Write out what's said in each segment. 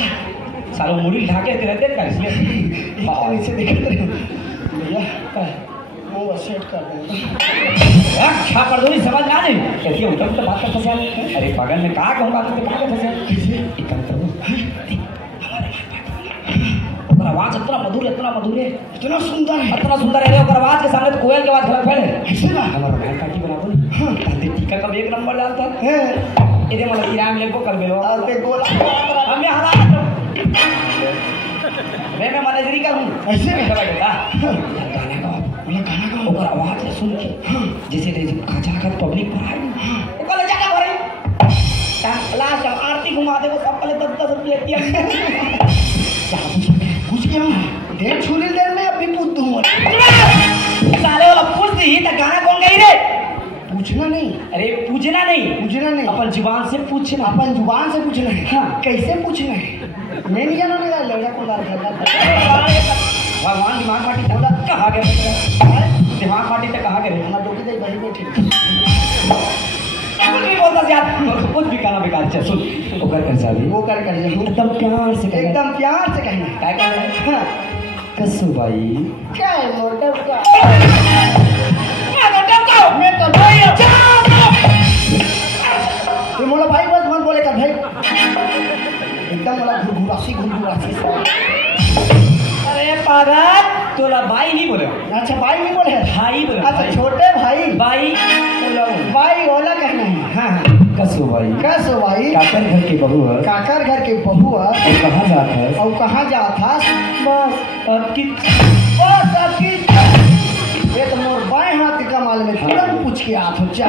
क्या सालों मुड़ी ढाके रहते का इसलिए नीचे देखते रहे भैया वो सेट कर देंगे क्या कर दूँ समझ ना नहीं कैसी उठा तो बात कर फंसा अरे पागल में कहाँ कहूँगा तो कहाँ फंसा एक काम करो आवाज इतना मधुर है इतना सुंदर है और आवाज के सामने तो कोयल के आवाज खड़ा फैले ऐसे ना हमारा भाई काटी बना बोल हां ताते टीका का एक नंबर डालता है इधर मतलब इराम लेको कर बेलो और पे गोला हमें हरा मैं मैनेजरी का हूं ऐसे में बेटा गाना गाओ और आवाज सुन के जैसे खाचा का पब्लिक पर आई वो कल जाके भरे लास्ट आरती घुमा दे वो सब पहले 10 रुपए लेती है कुछ क्या देर छूली देर में अभी पूछ दूंगा साले वाला पूछ दी तो गाना कौन गई रे पूछना नहीं अरे पूछना नहीं अपन जुबान से पूछना है हाँ कैसे पूछना है मैं नहीं जाना लगा लड़का को गाल करता भगवान दिमाग पार्टी बोला कहाँ गए दिमाग पार्टी तक कहाँ गए हमारा डोकी दे वहीं बैठे कुछ नहीं बोलता यार कुछ भी कहना बेकार चल सुन वो कर साहब वो कर एकदम प्यार से कहना क्या कहना हाँ कसू भाई क्या है मोटर का मैं तो भाई ये मोला भाई बस मत बोले कर भाई एकदम मोला घुरघुरासी अरे पागल तोला भाई नहीं बोले अच्छा भाई नहीं बोले भाई बोले अच्छा छोटे भाई भाई ओला कहना है हाँ कसो भाई काकर घर की बहू है और कहाँ जाता बस अब की ये तो मोर बाएं हाथ के कमाल में तुरंत पूछ के हाथ हो जा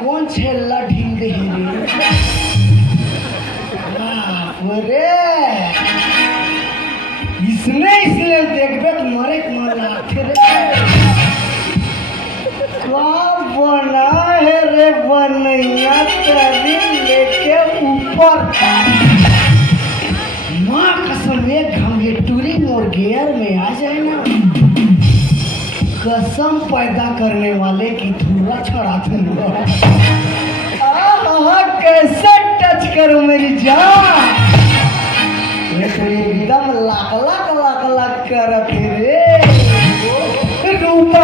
कौन छेला ढील दे इसने देखबे तो मरे मारा बना है रे बनैया तेरी लेके ऊपर माँ कसम एक घंगे टूरी मोर गेयर में आ जाए ना कसम पैदा करने वाले की धुआं छड़ा दूंगा कैसे टच करो मेरी जान एकदम लाख कर फिरे रूप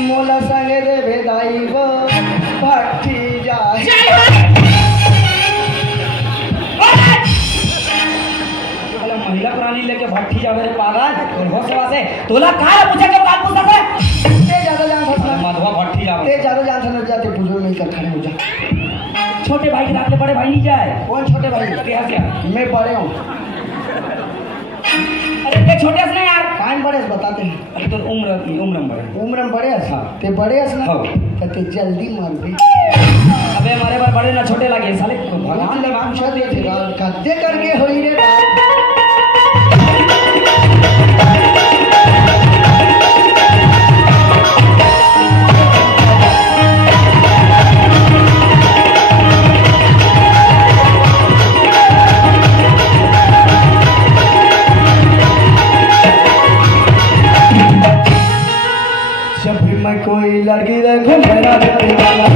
मोला संगे रे भेदाई भट्टी जाए महिला प्राणी लेके भट्टी जावे रे पागल होश से तोला काहे पूछे के बात पूछता है ते ज्यादा जान फसना मधवा भट्टी जावे ते ज्यादा जान समझ जाते बुजुर्ग नहीं कर खड़े हो जा छोटे भाई के रात में बड़े भाई नहीं जाए कौन छोटे भाई क्या मैं बड़े हूँ अरे ते छोटे से नहीं यार कान बड़े बताते हैं अरे तो उम्र में बड़े हाँ ते बड़े ना हाँ तो ते जल्दी मर गई अबे हमारे बार बड़े ना छोटे लगे साले भगवान ने मांग दे कद्दे करके होई रे जब भी मैं कोई लड़की देखूं मेरा दीवाना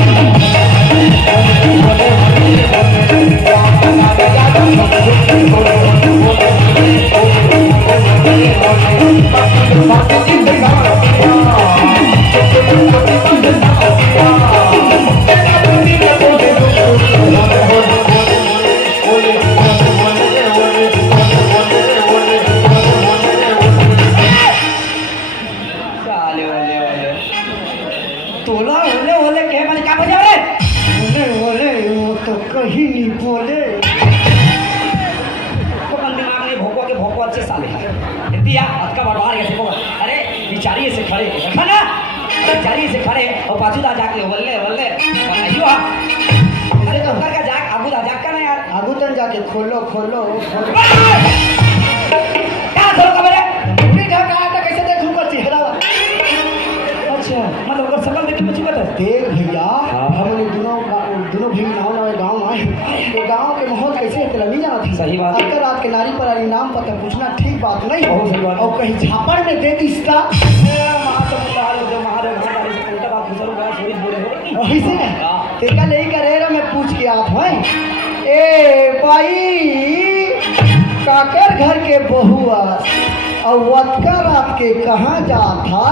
तोला ओले ओले के मैंने क्या बजा रे ओले ओले वो तो कहीं नहीं बोले जारी से खड़े और पाछू दा जाके बल्ले बल्ले बताइयो अरे तो का जाक आगू दा जाक का ना यार आगू तन जाके खोलो खोलो खोलो क्या करो कमरे पूरी ढाका आता कैसे देखूं पर चेहरा अच्छा मतलब अगर सकल देख के पूछी बता देख भैया हम दोनों भी गाँव आए तो गाँव के माहौल कैसे है तेरा नहीं जाना थी सही बात अगर रात के नारी पर इनाम पता पूछना ठीक बात नहीं बहुत सही बात और कहीं झापड़ में दे दी इसका ऐसे तेरा नहीं करेगा मैं पूछ के आप हैं ए भाई काकर घर के बहुआ और वतका रात के कहाँ जा था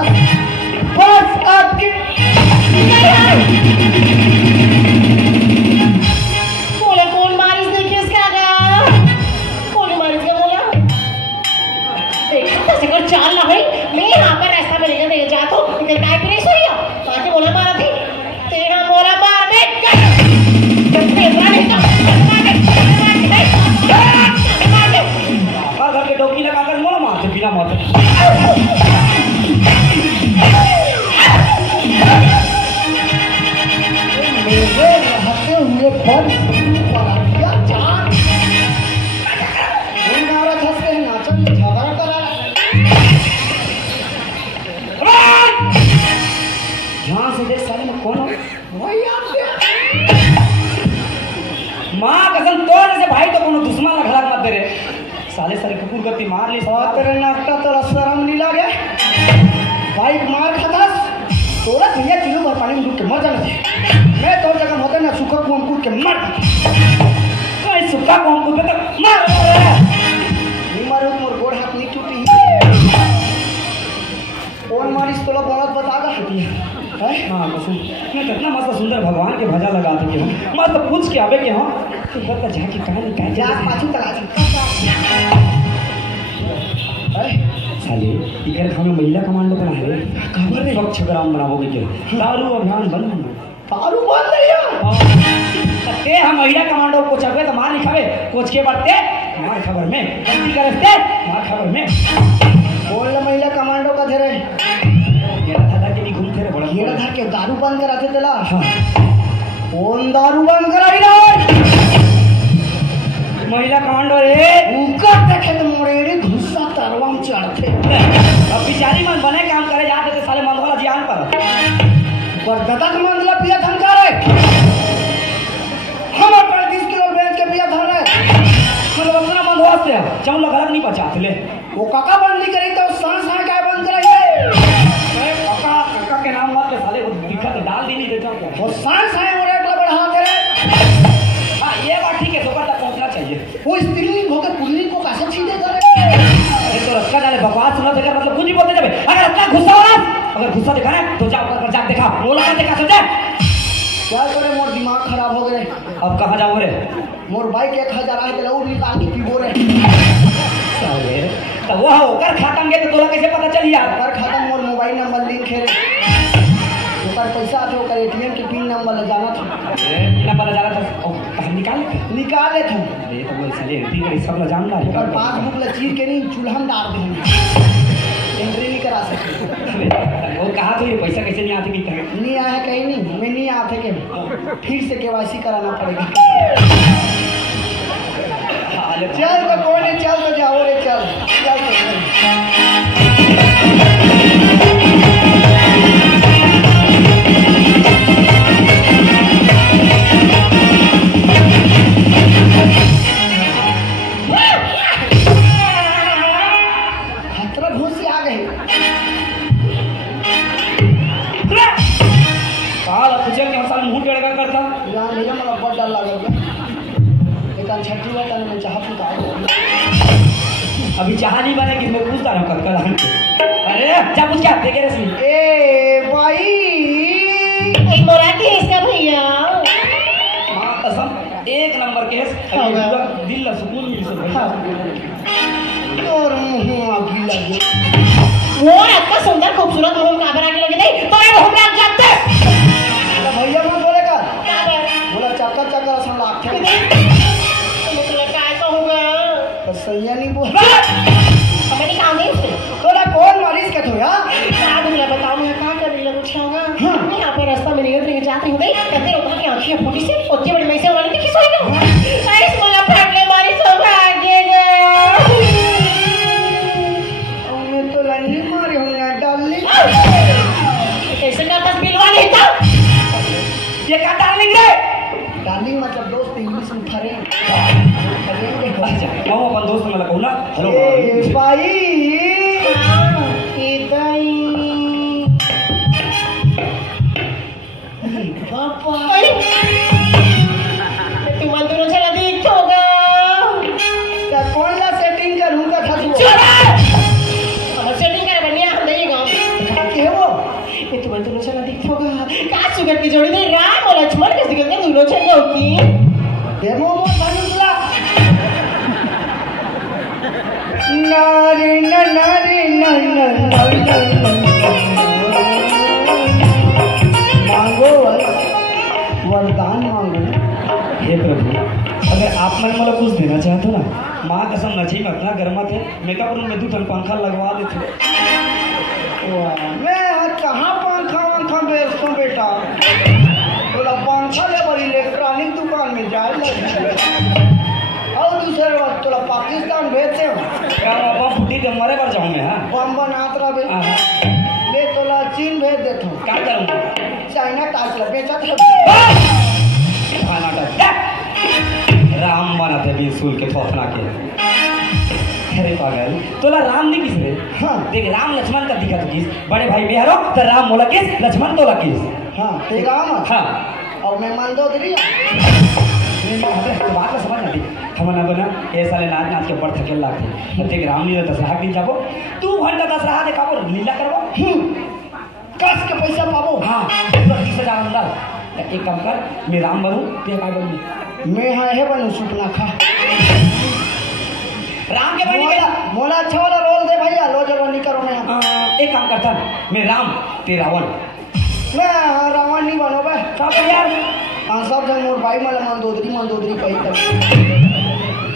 बस आपके बोले कौन बारिश देखिए इसका गया कौन बारिश क्या बोला देखो कैसे कर चाल ना भाई मैं यहाँ पर रास्ता में लेकर नहीं जाता हूँ इधर काय पे नहीं सोई बाकी बोला मारा थी तेरा बोला मार दे घर के डोकी लगाकर मोड़ मारते बिना मारते मेरे रहते हुए पर नाचन झगड़ा करा यहाँ से देख साले में कौन हो वही आपसे माँ कसम तो जैसे भाई तो कोनो दुश्मन लगा मत दे रे साले सारे कुकुर गति मार ली और तेरे नाकटा तोरा शर्म नहीं लागे भाई मार खातास तोरा भैया किलो भर पानी में डूब के मर जाना थे मैं तो जगह होता ना सूखा कुआं कूद के मर कोई सुखा को हमको तो मार नहीं मारो मोर गोड़ हाथ नहीं टूटी कौन मारिस तोला बहुत बतागा है हाँ कसम मैं कितना मस्त सुंदर भगवान के भजा लगा थे हम मस्त पूछ के आवे के हम तो बता जाके कहां निकाल जा पाछू तला है साले इधर हमें महिला कमांडो बना है खबर नहीं स्वच्छ ग्राम बनाओगे के दारू अभियान बंद होना दारू बंद नहीं ते हम महिला कमांडो को चलवे तो मार लिखावे कोच के बढ़ते मार खबर में गलती करते मार खबर में कौन ला महिला कमांडो का धरे ये था कि नहीं घूमते रे बड़ा घेरा धर के दारू बंद कराते तेला हां कौन दारू बंद कराई रे महिला कमांडो रे ऊकर देखे तो मोरेड़ी घुस्सा तरवा में चढ़ते अब बिचारी मन बने काम करे जाते थे साले मन वाला जियान पर गदक मंदला पिया धन का रे हम 30 किलो बेच के पिया धन रे मतलब अपना मन वास्ते चम लोग गलत नहीं बचाते ले वो काका बंद नहीं करी तो सांस है क्या बंद कराई काका के नाम वाले साले को दिक्कत डाल दी नहीं देता क्या वो सांस है और एक बढ़ा के हां ये बात ठीक है तो तक पहुंचना चाहिए वो स्त्री होकर पुल्ली को कैसे छीने करे अरे तो रखा जाने बकवास सुना देगा मतलब कुछ नहीं बोलते जाबे अगर अपना गुस्सा हो ना अगर गुस्सा दिखा ना तो जा ऊपर जाके देखा बोला देखा समझे क्या करे मोर दिमाग खराब हो गए अब कहां जाओ रे मोर बाइक 1000 है तो और निकाल के पीबो रे साले तो वो होकर खाता में तो तोला कैसे पता चल यार कर खाता मोर मोबाइल नंबर लिंक है ओकर पैसा थे ओकर एटीएम के पिन नंबर ले जाना था नंबर जा रहा था और निकाल ले थे अरे तो वो साले ठीक है सब ला जानना है ओकर पासबुक ले चीर के नहीं चूल्हा में डाल दे एंट्री नहीं करा सकते वो कहा तो ये पैसा कैसे नहीं आते कि नहीं आया कहीं नहीं मैं नहीं आते के फिर से केवाईसी कराना पड़ेगा चल तो कोई नहीं चल तो जाओ रे चल चल खतरा घुस से आ गए काल तुझे के साल मुंह टेढ़ा करता यार मेरा मला बहुत डर लगा एक छठी हुआ था मैं चाह पीता अभी चाह नहीं बने कि मैं पूछता रहा कल अरे जा पूछ क्या देखे रश्मि ए भाई एक मोरा के इसका भैया मां कसम एक नंबर केस हाँ, अभी दिल ला सुकून मिल सो भाई और मुंह आगी लगे मोर इतना सुंदर खूबसूरत मुंह कहां पर आके लगे नहीं तो ये हम रात जाते भैया मत बोलेगा क्या बोला चक्कर चक्कर असम लागते मतलब काय कहूंगा तो सही नहीं बोल हमें नहीं काम नहीं तोला कौन मारिस के तो यार क्या बोला बताओ मैं क्या कर रही हूं पूछाऊंगा नाही कधी लोकांची आखी फुटीसे ओती बडी मैसे वाली ती किसोय ना आईस मला फाटले मारी सौभाग्य ग मैं तो लंडी मारी हूँ ना डालनी कैसे करतास बिलवान येता ये का डार्लिंग रे डार्लिंग मतलब दोस्त इंग्लिश में खरे अच्छा मामा अपन दोस्त मला कहू ना हेलो ए भाई इदाई बापा तुम्हाला दोनों चला देखो गा क्या कौन ला सेटिंग करूँगा था तू हम सेटिंग कर बनिया हम नहीं गांव क्या वो ये तुम्हाला दोनों चला देखो गा का सुगर की जोड़ी दे राम और लक्ष्मण कैसे करके दोनों चल होती डेमो मो बनुला नारी नारी मांगो वरदान मांगो। हे प्रभु अगर आप मन मला कुछ देना चाहते हो ना माँ कसम नची मत ना गर्मा थे मेकअप रूम में 2 टन पंखा लगवा देते मैं कहाँ पंखा बेचता हूँ बेटा थोड़ा पंखा ले बड़ी इलेक्ट्रॉनिक दुकान में जाए और दूसरे वक्त थोड़ा पाकिस्तान भेजते हो क्या बाबा फुटी के मरे पर जाऊँ मैं हाँ बम बनात रहा ले थोड़ा चीन भेज देता हूँ क्या करूँगा चाइना टाइप ला बेचा था खाना का राम बनाते भी स्कूल के थोथना के अरे पागल तोला राम नहीं किस रे हाँ देख राम लक्ष्मण का दिखा तो किस बड़े भाई में हरो तो राम मोला किस लक्ष्मण तोला किस हाँ ठीक है हाँ और मैं मंदोदरी बात तो समझ नहीं हम ना बना ऐसा ले नाच नाच के बड़ थकेल लागते देख राम लीला दशहरा दिन जाबो 2 घंटा दशहरा देखाबो लीला करबो कस के पैसा पाबो हाँ 30,000 अंदर एक काम कर मैं राम बनूं ते का बनूं मैं है बनू सुपना खा राम के बनी के मोला अच्छा वाला रोल दे भैया लो जवानी करो मैं एक काम करता मैं राम ते रावण मैं रावण नहीं बनो बे का यार सब जन मोर भाई मला मंदोदरी पही कर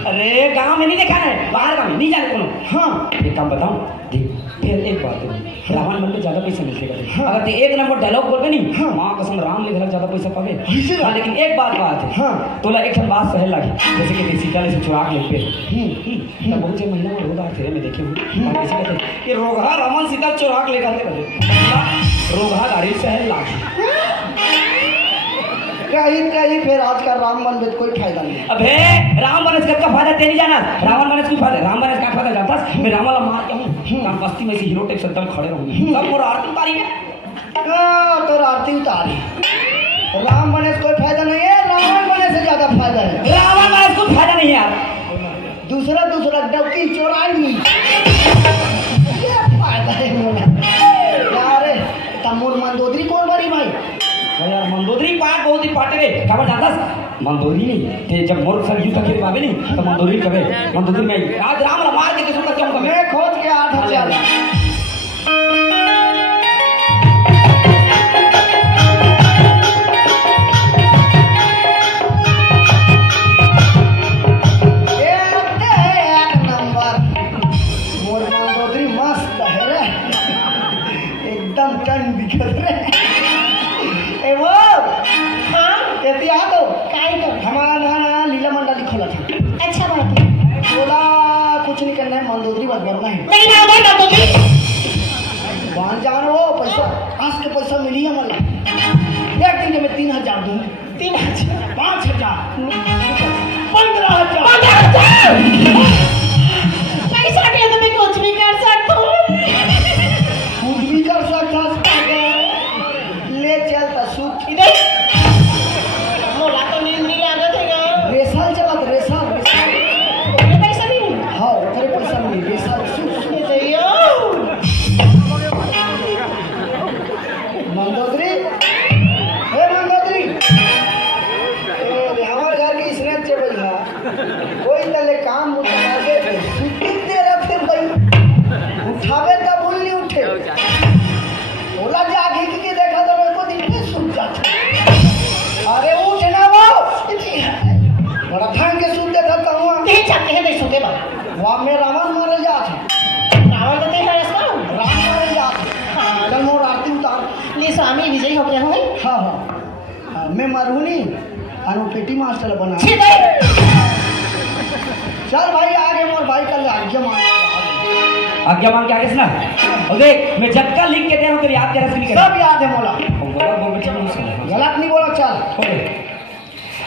अरे गांव में नहीं देखा है बाहर गांव में नहीं जाने कौन हाँ एक काम बताऊं देख फिर एक बात है रावण मन में ज्यादा पैसा मिलेगा अगर ते एक नंबर डायलॉग बोल नहीं हाँ। मां कसम राम लिखला ज्यादा पैसा पावे ऐसे हाँ, लेकिन एक बात है हाँ। तोला एक बात सहल लगी जैसे कि सीता ने से चुरा के ले पे बहुत से महीना में रोगा थे मैं देखे हूं कैसे कहते कि रोगा रावण सीता चुरा के ले गए रोगा गाड़ी सहल लगी कहीं फिर आज का राम बन में कोई फायदा नहीं अबे राम बनस का फायदा तेरी जाना रावण बनस की फायदा राम बनस का फायदा जानता मैं राम वाला मार के हूं काम बस्ती में से हीरो टेक एकदम खड़े रहूंगी सब मोर आरती उतारी है तो आरती उतारी राम बने से कोई फायदा नहीं है रावण बने से ज्यादा फायदा है रावण बनस को फायदा नहीं है यार दूसरा डबकी चोराई ये फायदा है मोला यार तमोर मंदोदरी कौन बड़ी भाई यार मंदोदरी पाट बहुत ही पाटे रे खबर जानतास मंदोदरी नहीं ते जब मोर सर युद्ध के बाबे नहीं तो मंदोदरी कबे मंदोदरी में आज राम ला मार के किसको का क्यों कबे मैं खोज के 8,000 एक नंबर मोर मंदोदरी मस्त है रे एकदम टन दिखत रे ए वो हाँ कहती आ तो काय तो हमारा ना लीला मंडली खोला था अच्छा बात है बोला कुछ नहीं करना है मंदोदरी बस बनना है नहीं ना उधर ना तो वहाँ जाना वो पैसा आज के पैसा मिली है मतलब एक दिन के मैं 3,000 दूँ 3,000 5,000 15,000 पैसा के तो मैं कुछ भी कर सकता हूँ खुद भी कर सकता ले चलता सूख इधर मोला तो नींद नहीं लागत है ना रेसाल चला रेसाल उसमें पैसा नहीं है हाँ तेरे पैसा मिली रेसाल सूख ये दैयो मंदोदरी हे मंदोदरी हमारे घर की इसने चे भैया कोई तले काम उठा के छुट्टी दे रहा फिर भाई उठावे तब भूल नहीं उठे बोला जाके कि देखा तो मेरे को दिन में सूख जाता अरे उठ ना वो बड़ा ढंग के सूख देता था वहाँ तीन छक्के हैं देखो के बाद वहाँ में रावण मारे जाते रावण तो देखा इसका राम मारे जाते हाँ चल मोर आरती उतार ये स्वामी विजय हो गया है हाँ मैं मरहूनी अनु पेटी मास्टर बना। छी दे चल भाई आगे मोर भाई कल आज्ञा मांग आज्ञा मांग के आगे सुना। और देख मैं जब का लिख के दे रहा हूँ तेरी याद क्या रखनी सब याद है मोला। गलत नहीं बोला चल।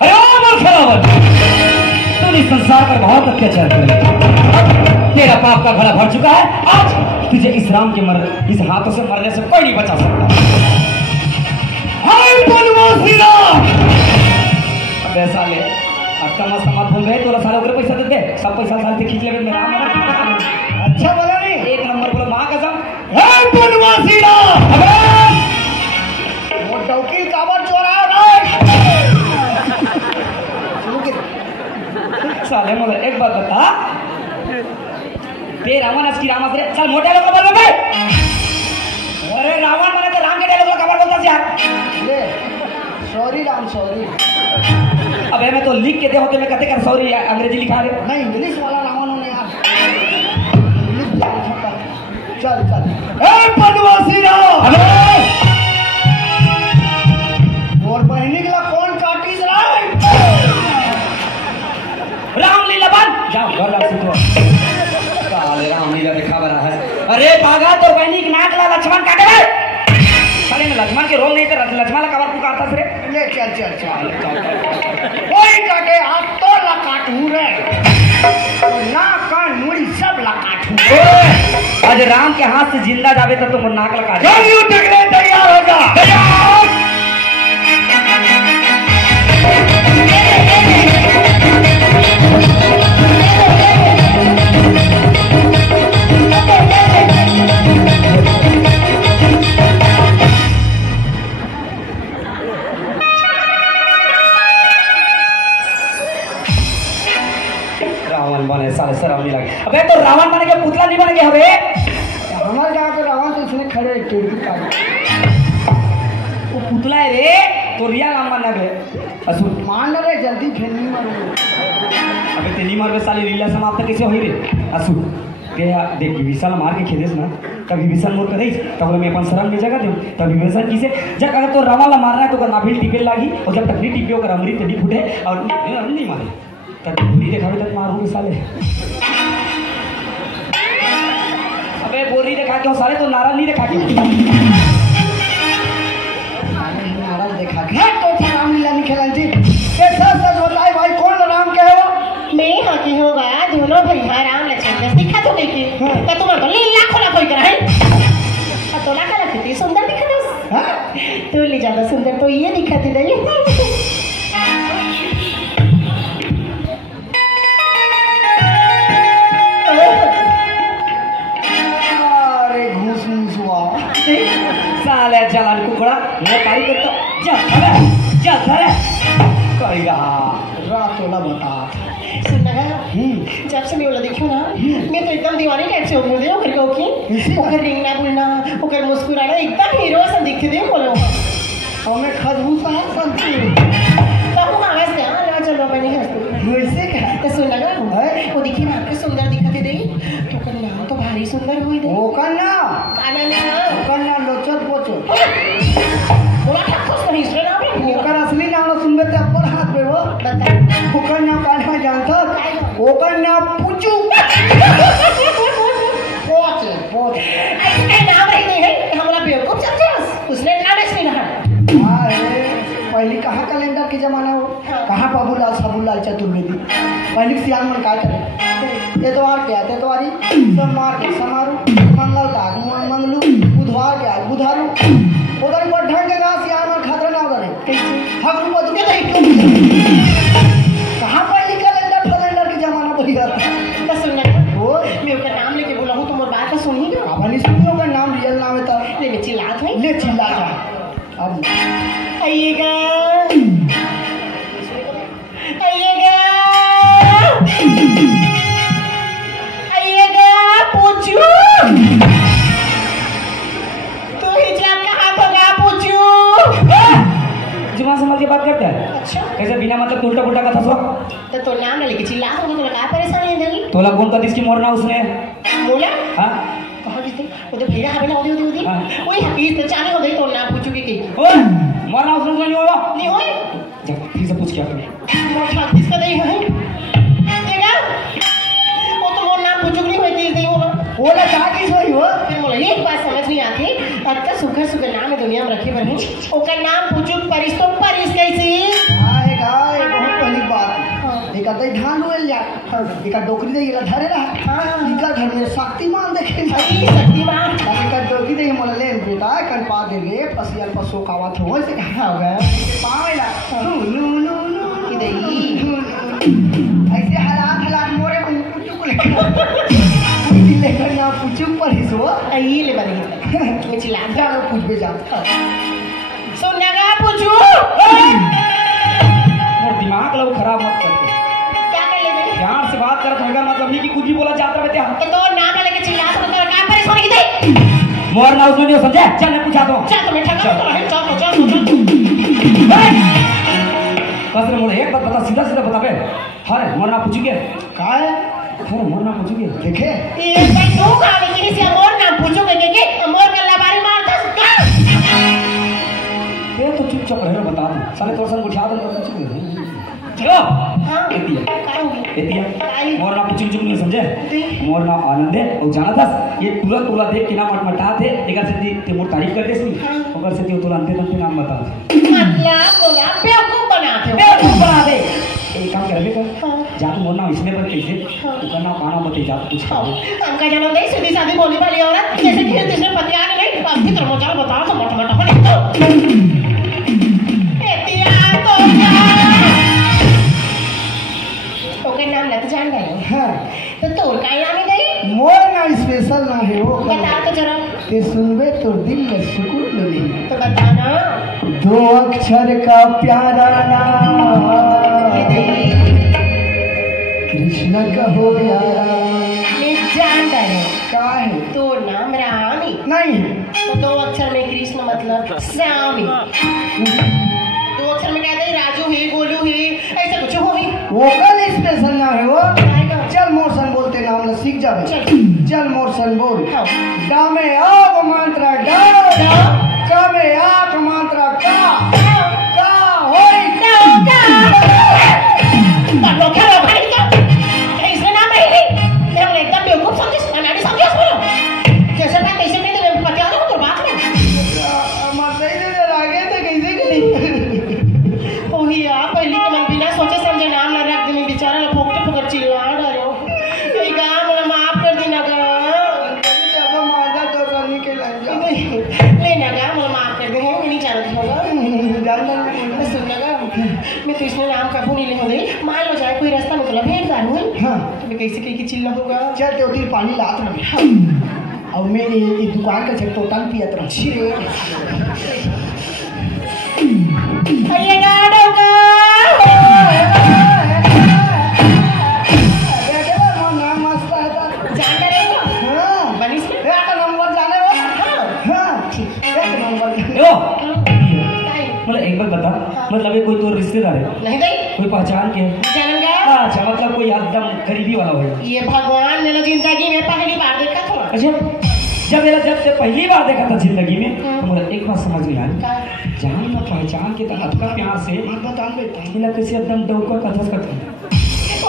अरे ओ मूर्ख रावण, तूने इस संसार पर बहुत अत्याचार किया। तेरा पाप का घड़ा भर चुका है। आज तुझे इस राम के इस हाथों से मरने से कोई नहीं बचा सकता। हाय बनवासी राम, अब ऐसा ले आपका मस्त मत भूल गए। तोरा सारे ऊपर पैसा देते सब पैसा साल से खींच ले मेरा अच्छा बोला नहीं एक नंबर बोलो माँ कसम। हाय बनवासी राम, वो डौकी काबर चोरा है साले मोले एक बात बता, ते रावण असकी राम से चल मोटे लोग बोल बे। अरे रावण माने तो राम के डायलॉग का खबर बोलता यार। ले सॉरी राम सॉरी। अबे मैं तो लिख के दे होते मैं कहते कर सॉरी अंग्रेजी लिखा रहे नहीं इंग्लिश वाला रावण ने यार इंग्लिश चल चल। ए बनवासी राम, और बहनी के ला कौन काटी राय रामलीला बन जाओ घर जा सुतो। साले रामलीला दिखा रहा है। अरे भागा तो बहनी की नाक ला लक्ष्मण काटे बे। साले में लक्ष्मण के रोल नहीं थे, लक्ष्मण का कबर पुकारता रे। ले चल चल चल कोई काटे हाथ तो ला काटू रे ना कान मुड़ी सब ला काटू। आज राम के हाथ से जिंदा जावे तो तुम नाक लगा दे। जब यू टकले तैयार हो जा। तैयार रावण बने साले शर्म नहीं लगे। अबे तो रावण बने के पुतला नहीं बने के हवे। हमारे गाँव के रावण तो इसने खड़े टेढ़ी काटी वो पुतला है रे तो रिया राम मानना बे। असुर मान रे जल्दी फिर नहीं मारूंगा। अबे तेनी मार बे साली लीला समाप्त कैसे होई रे। असुर के देख विशाल मार के खेदेस ना तभी विशाल मोर करेस तब मैं अपन शरण में जगह दे तभी विशाल किसे जब अगर तो रावण ला मारना है तो नाभिल टिपे लागी और जब तक नहीं टिपे होकर अमृत नहीं फूटे और नहीं मारे तब बोरी दिखावे तक मारूंगे साले। अबे बोरी दिखा के साले तो नारा नहीं दिखा के नारा देखा के तो रामलीला नहीं खेला जी। कैसा सच बताए भाई कौन राम के हो। मैं हकी होगा दोनों भैया राम लक्ष्मण बस दिखा तो नहीं कि तुम्हारे तो लीला खोला कोई करा है। तो ना करा कितनी सुंदर दिखा दो। हां तो ले ज्यादा सुंदर तो ये दिखाती नहीं। अरे घूस घूस हुआ साले जलाल कुकड़ा वो कारी करता जा धरे कोई रहा रात वाला बता। सुन लगा जब से मैं वाला देखियो ना मैं तो एकदम दीवानी टाइप से हो गई हूं करके ओके ओकर रिंगना बोलना ओकर मुस्कुराना एकदम हीरो सा दिखते थे बोलो हमें खजूसा है संती तो हम आवाज दे ना चलो बनी है वैसे क्या तो सुन लगा वो देखिए ना आपके सुंदर दिखते दे तो कर नाम तो भारी सुंदर हुई दे वो करना काना ना लोचत पोचत बोला ठक्कस नहीं सुन ना ओकर असली नाम सुनबे ते अपन हाथ पे वो बता ओकर नाम कान्हा जानता ओकर नाम पूछू पोच पोच ऐसे नाम रही नहीं है हमारा बेवकूफ समझे उसने नाम ऐसे नहीं रहा। हां पहले कहाँ कैलेंडर के जमाना हो कहाँ बाबूलाल साबूलाल चतुर्वेदी पहले सियान मन का करे एतवार के आते एतवारी सोमवार के समारू मंगल का आगमन मंगलू बुधवार के आग बुधारू उधर पर ढंग के गांव सियान मन खतरा ना करे हम रुपया तो के कहाँ पहले कैलेंडर के जमाना बोली जाता तो सुनना वो मैं उसका नाम लेके बोला हूँ तुम और बात सुनिएगा अपनी सुनियो का नाम रियल नाम है तब ले मैं चिल्लात है ले चिल्ला जा अब आइएगा आइएगा आइएगा पूछू तू हिजला कहाँ होगा पूछू जुमा समझ के बात करता है। अच्छा कैसे बिना मतलब उल्टा पुल्टा कथा सुना तो नाम ना लेके चिल्ला होगा तो क्या परेशानी है जल्दी तोला कौन का दिस की मोरना उसने बोला हाँ कहाँ जिसने वो तो भैया हमें ना उदी उदी उदी हाँ। वही हकीस तो चाले हो गई तो ना पूछूगी कि ओए मरना उसने नहीं होगा नहीं होए जा फिर से पूछ क्या कर मोर छत्तीस का नहीं है देगा वो तो मोर नाम पूछो नहीं होती नहीं होगा बोला का की सोई हो फिर मोला एक बात समझ नहीं आती अत्ता सुखर सुखर नाम है दुनिया में रखे बने ओकर नाम पूछो परिस तो परिस कैसी गाय गाय बहुत पहली बात एक आदमी धान होल जा एक डोकरी दे गेला धरे रहा इनका घर में शक्तिमान देखे भाई शक्तिमान एक डोकरी दे मोला ले बेटा कन पा दे गे पसियल पसो कावत हो से कहा होगा पावेला नु नु नु की देई ऐसे हालात मोरे को चुप ले लेकर ना पूछू परिस हो आई ले बने मैं चिल्ला जाओ पूछ बे जा सुन लगा पूछू और दिमाग लो खराब मत कर क्या कर ले बे प्यार से बात कर मगर मतलब नहीं कि कुछ भी बोला जाता रहते हैं तो तो नाम लेके चिल्ला तो तेरा काम परिस होने की दे मरना उसने नहीं समझे चल मैं पूछा दो चल तो मैं ठगा तो रहे चल कसरे मोड़े एक बात बता सीधा सीधा बता बे अरे मरना पूछोगे का है अरे मरना पूछोगे देखे ये भाई तू कहां में किसी से मोर नाम पूछोगे के मोर का लबारी मारता का ये तो चुपचाप रहे बता दो साले तोर संग उठा दो पूछोगे चलो हां एतिया का हो गया एतिया मोर नाम पूछ नहीं समझे मोर नाम आनंद है और जाना था ये तुला देख के ना मटमटा थे एकर से ते मोर तारीफ करते सुन ओकर से तुला अंते नाम बता मतलब बोला बेवकूफ बनाते हो बेवकूफ बना दे एक काम करबे कर जा तू मोर नाम इसमें पर कैसे तू करना पाना बते जा कुछ खा हमका जानो नहीं सीधी सादी बोली वाली औरत जैसे कि तुझे पतिया नहीं अब भी तो मोचा बता तो मटमटा हो एतिया तो ओके नाम लग जान गए हां तो तोर का नाम है गई मोर ना स्पेशल ना है वो बता तो जरा ते सुनबे तो दिल में सुकून मिले तो बता ना दो अक्षर का प्यारा नाम कृष्ण का हो यारा मैं जान गए का है तो नाम रामी नहीं तो दो अक्षर में कृष्ण मतलब श्यामी दो अक्षर में कहते हैं राजू है गोलू है ऐसा कुछ हो ही वो कल स्पेशल ना है वो चल मोरसन बोलते नाम ना सीख जावे चल मोरसन बोल हाँ। गा में आ मंत्र गा का में आ मंत्र का होई तो क्या हो भाई तो इसमें नाम है मैं बोले एकदम बेवकूफ समझिस अनाड़ी समझिस बोलो जैसे मैं कैसे नहीं तो मैं पतिया तो बात में मत दे आगे तो कैसे करी ओही आ पहले के मन बिना सोचे समझे नाम ना रख दे बेचारा ला फोकटे फोकट चिल्ला डरो ये गांव में माफ कर देना गा अब माजा तो करने के लिए लेना गा मैं माफ कर दे मैं नहीं जानती होगा जानना सुनना गा मैं तो इसमें नाम कबू नहीं ले हो गई मान लो जाए कोई रास्ता में तो भेंट गान हुई हाँ तो मैं कैसे कहीं की चिल्ला होगा चल तो तीर पानी लात रहा अब मेरी ये दुकान का चल टोटल पियत रहा छिरे अरे गाड़ होगा देखे वो नाम मस्त है जान करेगा हां बनिस में एक नंबर जाने वो हाँ हां ठीक एक नंबर यो नहीं मतलब एक बार बता मतलब ये कोई तो रिश्तेदार है नहीं गई कोई पहचान के जानूंगा अच्छा मतलब कोई एकदम करीबी वाला हो ये भगवान ने जिंदगी में पहली बार देखा था अच्छा जब से पहली बार देखा था जिंदगी में तो मुझे एक बात समझ नहीं आई का जान ना पहचान के तहत का प्यार से बतान बेटा मिला कैसे एकदम डौका कथस करता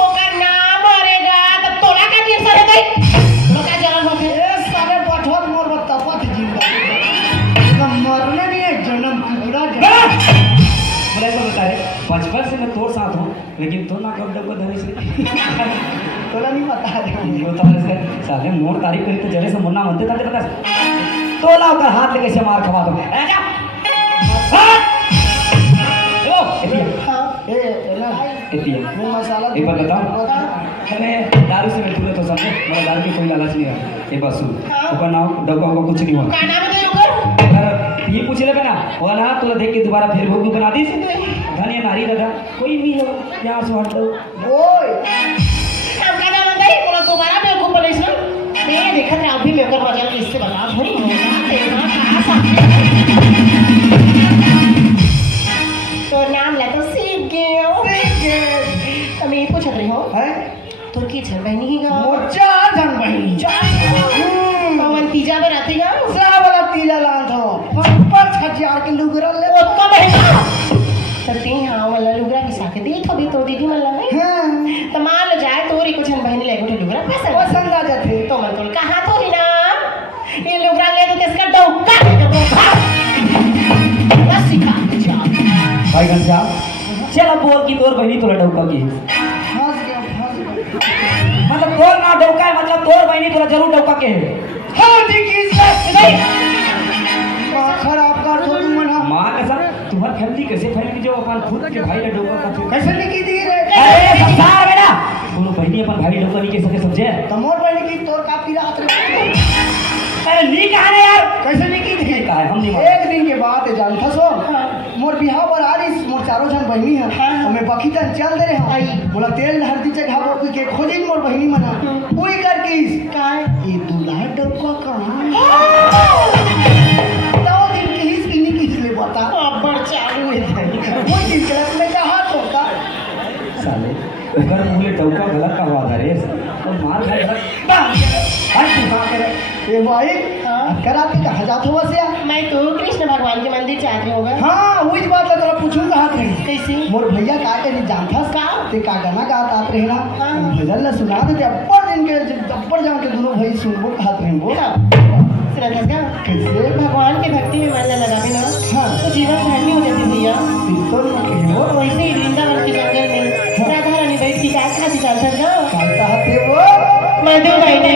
ओकर नाम मरेगा तब तोला का दिन सरे गई लोका जलन हो गए ए सारे पठोर मोर बत्ता पठ जिंदा ना मरने नहीं है जन्म की बुरा मुझे ऐसा बता रहे बचपन से मैं तोर साथ हूँ लेकिन तो ना कब डौका धरे से तोला नहीं बता रहे ये होता है से साले मोर तारीफ करी तो जरे से मुन्ना मनते था पता तो ला कर हाथ लेके से मार खवा दो ओ एतिया हां ए ना एतिया मैं मसाला एक बार बताओ अरे दारू से मैं दूर तो समझे मेरा दारू की कोई लालच नहीं है एक बात सुन ऊपर ना डौका होगा कुछ नहीं हुआ का नाम है ओकर अगर ये पूछ ले ना वो ना तुला देख के दोबारा फिर भोग बना दी धनिया नारी दादा कोई भी हो प्यार से हट दो ओए हम का नाम है बोला दोबारा मैं को बोले इसने मैं देखा था अभी मेरे को मजा इससे बता थोड़ी होगा तेरा का तो नाम ले तो सीख गए मैं ये पूछ रही हूं है तो की छन बहनी ही गा मोचा जन बहिनी पवन तीजा में रहती गा सा वाला तीला लान थो 5 हजार के लुगरा ले वो तो महंगा दीदी मन लगे हाँ तो मान लो जाए तोरी कुछ बहनी ले गोटे लुगरा पसंद पसंद आ जाते तो मन तो कहा तो ही ना ये लुगरा ले तो किसका डौका बस सिखा भाई घनश्याम चल अब बोल की तोर बहनी तोरा डौका की फंस गया मतलब तोर ना डौका है मतलब तोर बहनी तोरा जरूर डौका के है हाँ ठीक है खराब कर दो तुम मना मां कैसा तुम्हारी फैमिली कैसे फैमिली जो अपन खुद के भाई ने डौका का कैसे नहीं की दी रे अरे संसार में ना दोनों बहनी अपन भाई डौका नहीं कह सके समझे तमोर बहन की तोर काफी रात रे अरे नी कहा ने यार कैसे नहीं की थी कहा है हम नहीं एक दिन के बाद जानता सो मोर बिहाव पर आ रही मोर चारों जन बहनी है हमें बखीतन चल दे रहे हैं बोला तेल हल्दी जगह वो के खोजी मोर बहनी मना कोई कर किस का ये दूल्हा डब्बा कहां तो दिन के हिस की नहीं किस ले बता अब्बड़ चालू है कोई दिन के में कहा तो का साले अगर मुझे डौका गलत का बात है रे तो मार खाए गलत हर तू कहां करे ए भाई कराते का हजात हुआ से मैं तो कृष्ण भगवान के मंदिर जाती होगा हां वही बात है तोरा पूछूं कहां रे कैसे मोर भैया का के नहीं जानता का ते का गाना गाता रहे ना हाँ। भजन ला सुना दे अब्बड़ दिन के अब्बड़ जान के दोनों भाई सुनबो कहत रहे वो श्रद्धा कैसे भगवान के भक्ति में मन लगावे ना हाँ। तो जीवन धन्य हो जाती भैया तीर्थों में के हो और वैसे ही वृंदावन के जंगल में राधा रानी बैठ के क्या खाती जानता कहता है वो मधु महीने